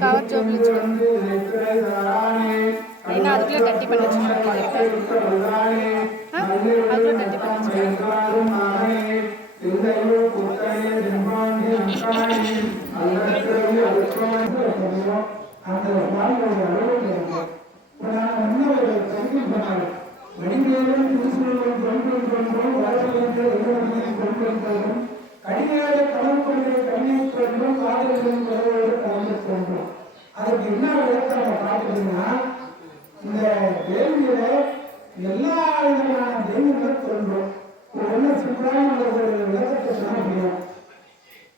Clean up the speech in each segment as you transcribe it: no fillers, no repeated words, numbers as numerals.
Cover జోబులు నేను அதுக்குள்ள கட்டி பண்ணி வச்சிருக்கேன் அதுக்குள்ள கட்டி பண்ணி அதுக்கு என்ன விளக்கம் பார்த்தீங்கன்னா இந்த வேள்வியில எல்லா விதமான தெய்வங்களும் தோன்றும். ஒன்று சிம்பிளான ஒரு விளக்கத்தை சொல்ல முடியும்.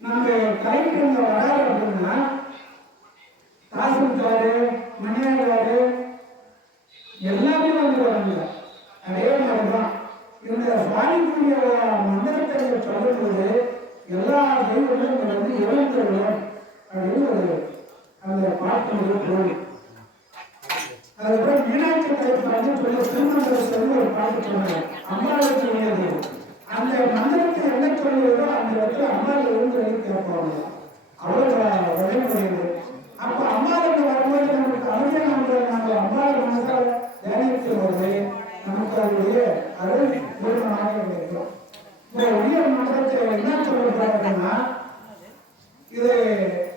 நம்ம கலைஞர் வராது அப்படின்னா தாசில்தாரு மணியாளர் எல்லாமே வந்துடுவாங்க. அதே மாதிரிதான் இந்த சுவாமிக்குரிய மந்திரத்தை சொல்லும்போது எல்லா தெய்வங்களும் வந்து இழந்துள்ளோம் அப்படின்னு ஒரு அந்த பாட்டு போகும். அதுக்கப்புறம் மீனாட்சி கைப்பாடு சொல்லி திருமணத்தை சொல்லி ஒரு பாட்டு சொன்னாங்க. அம்மாவை சொல்லியது அந்த மந்திரத்தை என்ன சொல்லுவதோ அந்த இடத்துல அம்மாவை இருந்து வெளியே கேட்பாங்க. அவ்வளோ வழிமுறையுது. அப்போ அம்மாவுக்கு வரும்போது நமக்கு அமைதியாக நம்ம அம்மாவை மனசால் தியானித்து வருது. நமக்கு அதனுடைய அருள் பூர்ணமாக இருக்கும். இந்த உயர் மந்திரத்தை என்ன சொல்லுறாங்கன்னா இது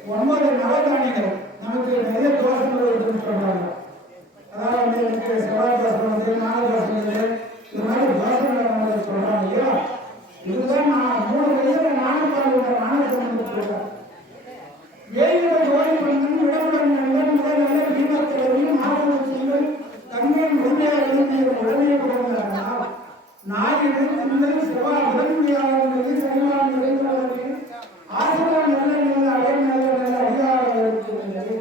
9 நவதானியங்கள் நமக்கு நிறைய தோஷங்கள் இருக்குன்னு சொல்றாங்க. அதாவது எனக்கு செவ்வாய் தோஷம் வந்து நாக தோஷம் இது மாதிரி தோஷங்களை நம்ம சொல்றாங்க இல்லையா. இதுதான் நான் 3 வயதுல நாகப்பாலோட நாகசம்பந்தம் சொல்றேன். வேலையோட ஓய்வு பண்ணணும் விடமுடன் முதல் நல்ல தீபத்திலையும் நாகவசியங்கள் தன்மையின் உண்மையாக இருந்த உடனே கொடுக்கிறாங்க. நாயிடு திங்கள் செவ்வாய் உடனடியாக சரிவான நிறைந்தவர்கள் ஆசிரியர் நல்ல அடைய நல்ல அதிகாரம் இருக்கிறது.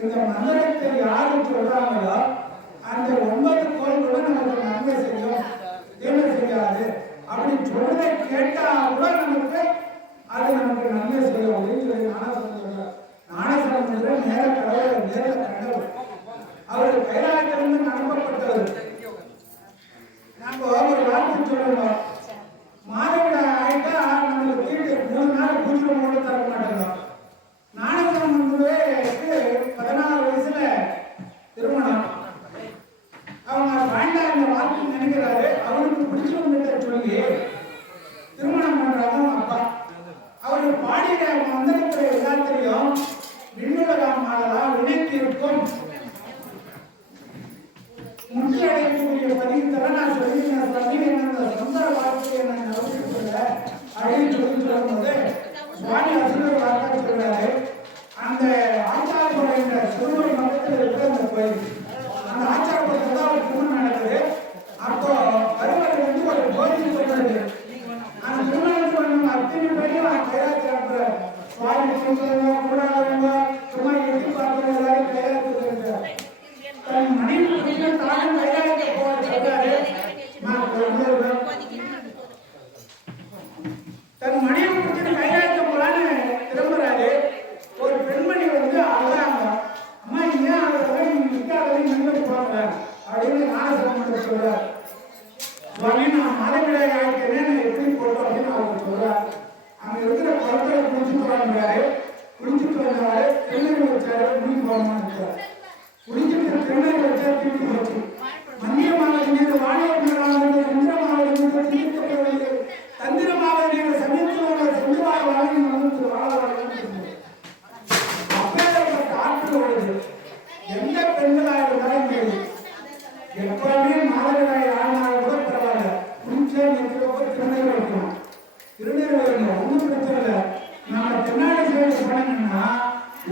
இந்த மந்திரத்தை யாரு சொல்றாங்களோ அந்த 9 கோள்களும் நமக்கு நன்மை செய்யும் தீமை செய்யாது அப்படின்னு சொல்றதை கேட்டா கூட நமக்கு அது நமக்கு நன்மை செய்யும் அப்படின்னு சொல்லி ஞானசம்பந்தர் நேர கடவுள் நேர கடவுள் அவர் கைலாயத்திலிருந்து அனுப்பப்பட்டவர். நாம ஒரு வார்த்தை சொல்லணும். மாதவிட ஆயிட்டா நம்மளுக்கு வீட்டு 3 நாள் பூஜை மூட தர மாட்டாங்க. ஞானசம்பந்தருக்கு 16 வயசுல திருமணம். அவங்க வேண்டாம் இந்த வாழ்க்கை நினைக்கிறாரு. அவருக்கு பிடிச்சவங்கிட்ட சொல்லி திருமணம் பண்றாங்க அப்பா. அவரு பாடிய மந்திரத்துல எல்லாத்திலையும் விண்ணுலகம் ஆகலாம் வினைக்கு இருக்கும் முக்கிய அடையக்கூடிய பதிவுகளை நான் சொல்லி என்னோட சொந்த வாழ்க்கையை நான் நம்பிக்கொள்ள அப்படின்னு சொல்லி சொல்லும்போது சுவாமி அசுரர் வார்த்தை சொல்றாரு. அந்த ஆச்சாரபுரம் என்ற சிறுமை மதத்தில் இருக்கிற அந்த கோயில் அந்த ஆச்சாரபுரத்தில் தான் ஒரு திருமணம் நடக்குது. அப்போ கருவறை வந்து ஒரு கோயில் சொல்றது. அந்த திருமணத்துக்கு வந்து அத்தனை பேரையும் கையாத்திர சுவாமி சொல்றவங்க கூடாதவங்க சும்மா எட்டி பார்க்கறவங்க எல்லாரும் கையாத்திர இருக்கிறார். தன் மனைவி தானும் கையாளத்தை போக சொல்றாரு. தன் மனைவி பிடிச்சிட்டு கையாளத்தை போலான்னு திரும்புறாரு. ஒரு பெண்மணி வந்து அழகாங்க. அம்மா ஏன் அவரை நிற்காதவங்க நின்று போங்க அப்படின்னு ஞானசம்பந்தர் சொல்றார். சுவாமி நான் மாதவிடாய் ஆகிட்டேன்னு எப்படி போட்டோம் அப்படின்னு அவங்க சொல்றார். அங்க இருக்கிற குளத்துல குளிச்சுட்டு வந்தாரு. குளிச்சுட்டு வந்தாரு. திருநெல் வச்சாரு. குளிச்சு போகணும்னு குளிச்சுட்டு திருநெல் வச்சா தீட்டு போச்சு. மன்னியமாக நீர் வாணியமாக இந்திரமாக தீர்க்கப்படவில்லை. தந்திரமாக நீர் சமயத்தோட செல்வாக வாங்கி வந்து வாழ அப்பேற்பட்ட ஆற்று வருது. எந்த பெண்களாக இருந்தாலும் சரி எப்பவுமே மாதவிடாய் ஆனாலும் கூட பரவாயில்ல. குளிச்சா நிற்கிறப்ப திருநெல் வைக்கணும். திருநெல் வைக்கணும் ஒன்றும் பிரச்சனை இல்லை. நம்ம பின்னாடி சேர்ந்து போனீங்கன்னா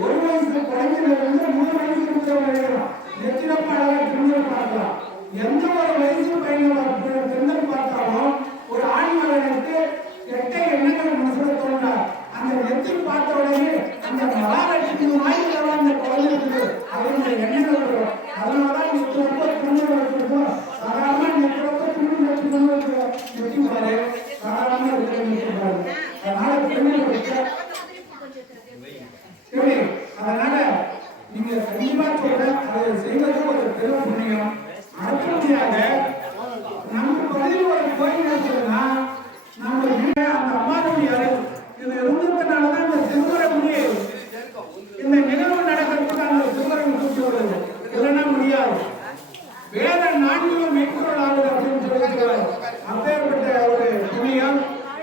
1 வயசு குழந்தையிலிருந்து 3 வயசு இருக்கிறவங்க எழுதலாம். நெத்திலப்ப அழகா திருநெல் பார்க்கலாம். எந்த ஒரு வயசு பையனோட திருநெல் பார்த்தாலும் ஒரு ஆண் மகனுக்கு கெட்ட எண்ணங்கள் மனசுல தோன்றா. அந்த நெத்தி பார்த்த உடனே அந்த மகாலட்சுமி வாய்ப்பு அந்த குழந்தைக்கு அவருடைய எண்ணங்கள் வரும். அதனாலதான் நெத்திலப்ப திருநெல் வச்சிருக்கோம். சாதாரண நெத்திலப்ப திருநெல் வச்சுக்கணும். நெத்தி பாரு சாதாரண இருக்கிறாரு. அதனால திருநெல் வச்ச சரி. அதனால நீங்க கண்டிப்பா சொல்ற அதை செய்வது ஒரு பெரும் புண்ணியம். அடுத்தபடியாக நாட்டிலும் மெய்ப்பொருள் ஆகுது அப்படின்னு சொல்லியிருக்கிறார். அப்பேற்பட்ட ஒரு புண்ணியம்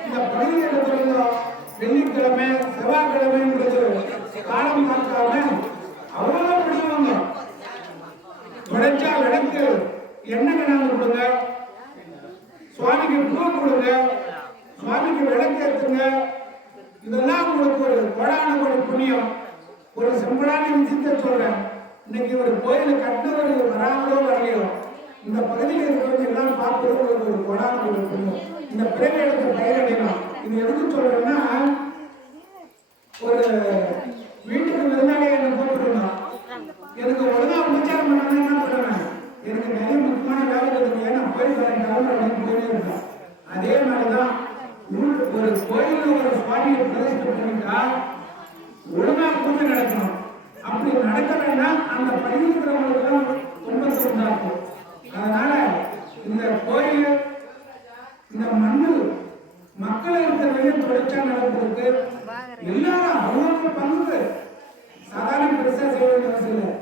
இந்த பகுதியில் பிறந்தோம். வெள்ளிக்கிழமை செவ்வாய்க்கிழமைன்றது காலம் பார்க்காம அவ்வளோ பிடிவாங்க. உடைச்சா விளக்கு எண்ணெய் கிணறு கொடுங்க, சுவாமிக்கு பூ கொடுங்க, சுவாமிக்கு விளக்கு ஏற்றுங்க. இதெல்லாம் உங்களுக்கு ஒரு கொடான ஒரு புண்ணியம். ஒரு சிம்பிளான விஷயத்தை சொல்றேன். இன்னைக்கு ஒரு கோயிலை கட்டுறவர் வராங்களோ வரலையோ, இந்த பகுதியில் இருக்கிறவங்க எல்லாம் பார்க்கறது ஒரு கொடான ஒரு புண்ணியம். இந்த பிறகு எடுத்த பயிரடையலாம். இது எதுக்கு சொல்றேன்னா, ஒரு வீட்டுக்கு விருந்தாளியை என்ன கூப்பிட்டுருந்தோம். எனக்கு உடனே உபச்சாரம் பண்ணணும் என்ன பண்ணுவேன், எனக்கு நிறைய முக்கியமான வேலை இருக்கு, ஏன்னா போய் வரேன் கிளம்புற அப்படின்னு போயிட்டே இருக்கேன். அதே மாதிரிதான் ஒரு கோயிலில் ஒரு சுவாமியை பிரதிஷ்டை பண்ணிட்டா ஒழுங்கா பூஜை நடக்கணும். அப்படி நடக்கலைன்னா அந்த பகுதியில் இருக்கிறவங்களுக்கு தான் துன்பத்தை உண்டாக்கும். அதனால இந்த கோயில் இந்த மண்ணு மக்கள் இருக்கிற தொடர்ச்சியா நடந்திருக்கு. எல்லாரும் அவங்க பங்கு சாதாரண பெருசா செய்ய வேண்டிய அவசியம் இல்லை.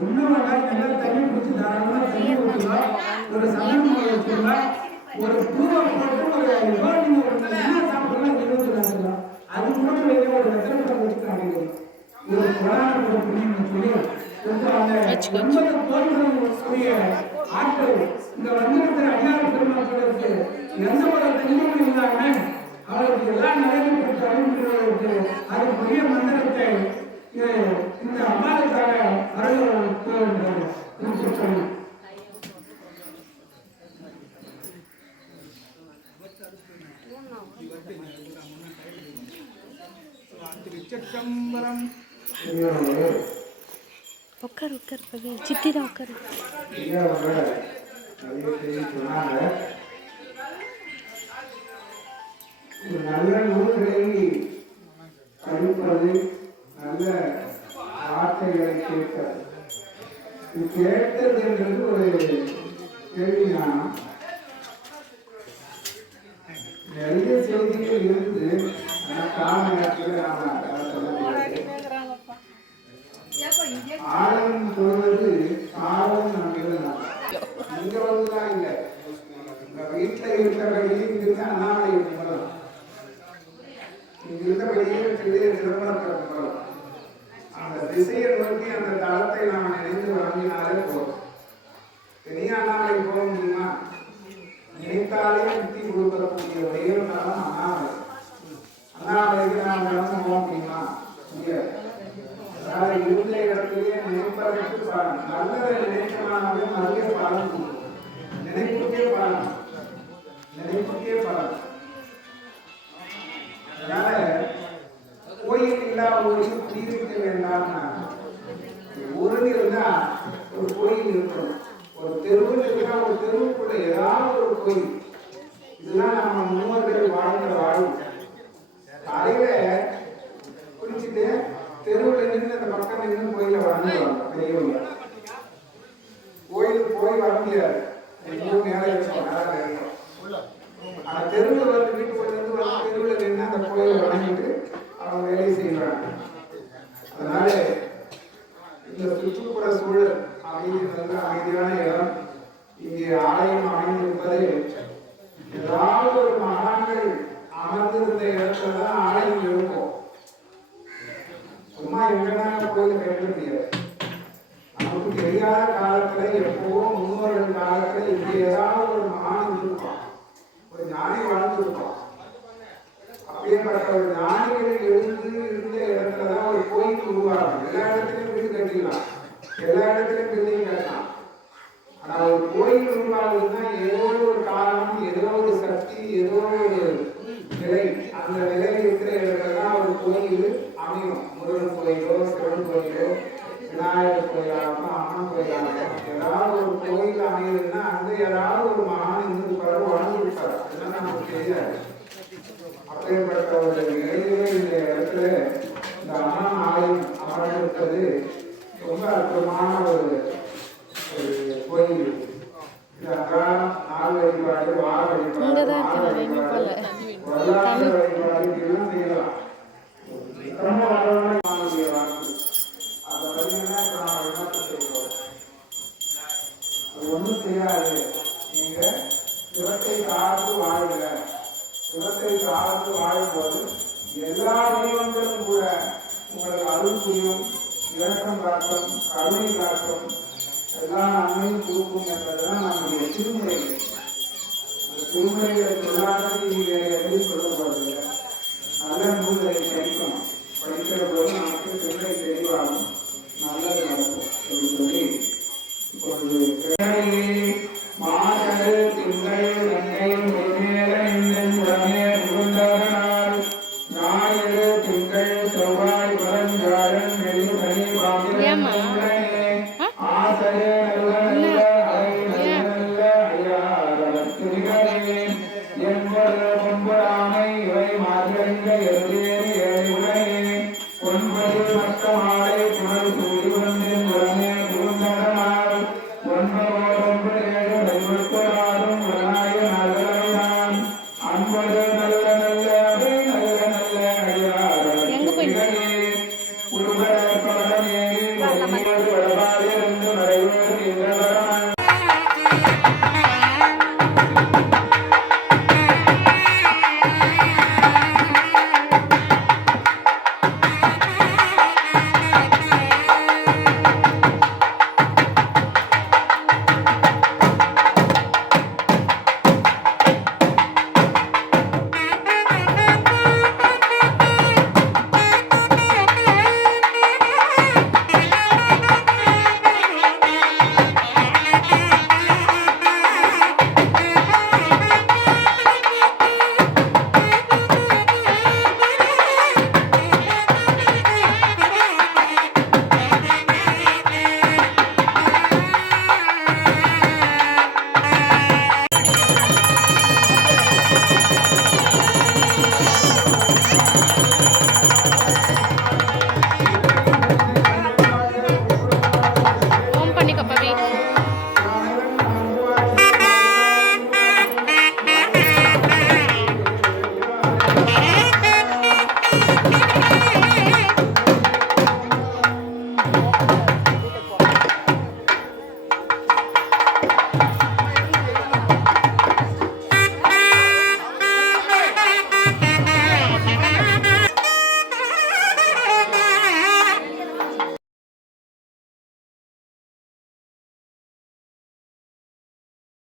ஒன்னும் வேண்டாம், எல்லாம் தண்ணி பிடிச்சி தாராளமா தண்ணி ஊற்றலாம், ஒரு சமயம் வச்சுக்கலாம், ஒரு பூவை போட்டு ஒரு நீங்க என்ன சாப்பிடலாம் நிறுவனம் அது கூட வெளியே ஒரு வெத்தலை வச்சுக்கிறாங்க. ஒரு புராண ஒரு புண்ணியம் சொல்லி அந்த 9 கோயில்களுடைய ஆட்கள் இங்க வந்திருக்கிற அடியார் பெருமக்களுக்கு எந்த ஒரு துன்பமும் இல்லாம அவருக்கு எல்லா நிலையும் பெற்று அனுப்பிடுவதற்கு அது பெரிய மந்திரத்தை இந்த அம்மாவுக்காக அருள் சொல்லி உட்கார் கவி சிட்டி தான் உட்காரு. நல்ல நூல்களை படிப்பது, நல்ல வார்த்தைகளை கேட்பது, கேட்டது என்றது ஒரு கேள்விதான். நிறைய செய்திகள் இருந்து கால நேரத்தில் ஆழம் சொல்வது காலம் நம்புவது. இங்க வந்துதான் இல்லை, வீட்டில் இருக்கிறபடியே இங்கிருந்து அண்ணாமலை சொல்லலாம், இங்க இருந்தபடியே சிதம்பரம் சொல்லலாம். அந்த திசையை நோக்கி அந்த தளத்தை நாம் நினைத்து வழங்கினாலே போதும். பெரிய அண்ணாமலை போக முடியுமா? நினைத்தாலே முக்தி கொடுக்கக்கூடிய ஒரே தளம் அண்ணாமலை. அண்ணாமலைக்கு நாம் நடந்து போக முடியுமா? முடியாது. அதாவது இருந்த இடத்திலேயே நினைப்பதற்கு பலன், நல்லதை நினைக்கமானவே நிறைய பலன் கொடுக்கும். நினைப்புக்கே பலன், நினைப்புக்கே பலன். அதனால கோயில் இல்லாத ஊருக்கு தீர்க்க வேண்டாம். ஊருக்கு இருந்தா ஒரு கோயில் இருக்கணும், ஒரு தெருவில் இருந்தா ஒரு தெருவுக்குள்ள ஏதாவது ஒரு கோயில். இதுதான் நம்ம முன்னோர்கள் வாழ்ந்த வாழ்வு. காலையில குளிச்சுட்டு தெருவில் நின்று அந்த பக்கம் நின்று கோயில வாழ்ந்துருவாங்க பெரியவங்க. கோயிலுக்கு போய் வர முடியாது, மேலே இருக்கும். அந்த தெருவில் வந்து வீட்டுக்குள்ள இருந்து வந்து தெருவில் நின்று அந்த கோயிலை வணங்கிட்டு அவங்க வேலையை செய்வாங்க. அதனால இந்த சுற்றுப்புற சூழல் அமைதி, அமைதியான இடம். இங்கே ஆலயம் அமைந்திருப்பது ஏதாவது ஒரு மகான்கள் அமர்ந்திருந்த இடத்துல தான் ஆலயம் இருக்கும். சும்மா எங்கன்னா கோயில் கட்ட முடியாது. நமக்கு தெரியாத காலத்துல எப்பவோ முன்னோர்கள் காலத்துல இங்கே ஏதாவது ஒரு மகான் இருப்பான், ஒரு ஞானி வாழ்ந்திருப்பான். அப்படியேப்பட்ட ஒரு ஞானிகள் எழுந்து இருந்த இடத்துலதான் ஒரு கோயில் உருவாகும். எல்லா இடத்துலையும் வீடு கட்டிடலாம், எல்லா இடத்துலையும் பில்டிங் கட்டலாம். ஆனா ஒரு கோயில் உருவாகுதுன்னா ஏதோ ஒரு காரணம், ஏதோ ஒரு சக்தி, ஏதோ ஒரு நிலை, அந்த நிலையில் இருக்கிற இடத்துலதான் ஒரு கோயில் அமையும். முருகன் கோயிலோ, சிவன் கோயிலோ, விநாயகர் கோயிலாகட்டும், அம்மன் கோயிலாகட்டும், ஏதாவது ஒரு கோயில் அமையுதுன்னா அங்க ஏதாவது ஒரு மகான் இருந்து பிறகு வாழ்ந்துருப்பார். அதெல்லாம் நமக்கு தெரியாது. அப்படிப்பட்ட ஒரு நிலையிலே இந்த இடத்துல இந்த அம்மன் ஆலயம் அமர்ந்திருப்பது ரொம்ப அற்புதமான ஒரு கோயில். இது அன்றாடம் நாள் வழிபாடு, வார வழிபாடு, வரலாற்று வழிபாடு இதெல்லாம் செய்யலாம். ரொம்ப வரலாறு அதை பார்த்தீங்கன்னா இப்ப நாம் விண்ணப்பம் செய்வோம். ஒன்றும் தெரியாது. நீங்க சிவத்தை சார்ந்து வாழுங்க. சிவத்தை சார்ந்து வாழும்போது எல்லா தெய்வங்களும் கூட உங்களுக்கு அருள் புரியும், இரக்கம் காட்டும், கருணை காட்டும், எல்லா நன்மையும் கொடுக்கும் என்பதுதான் நம்முடைய திருமுறைகள். அந்த திருமுறைகளை சொல்லாதது இங்கே எதுவும் சொல்லப்படுறது. நல்ல நூல்களை படிக்கணும். படிக்கிற போது நமக்கு சிந்தை தெளிவாகும், நல்லது நடக்கும் என்று சொல்லி இப்பொழுது மாதரு திங்கள் நங்கை ஒருமேல எண்ணெய் உடனே புகுந்ததனால் ஞாயிறு திங்கள் செவ்வாய் புதன் வியாழன் வெள்ளி சனி பாம்பிரன் ஆசரே நல்ல நல்ல ஐயாரவர் திருகளே என்பது பொன்பராமை இவை மாற்றங்க எருதேறி ஏழுடையே ஒன்பது மட்டமாலை புனல் சூடி வந்தின் உடனே புகுந்ததனால் 9 7 56 உடனாய நல்லவைதான் அன்பது நல்ல நல்ல நல்ல நல்ல அடியாரவர் திருகளே உருவர பலனேறி வடபாலிருந்து மறைவோர் இந்தவரமான ஓம் பண்ணிக்கோ பவி.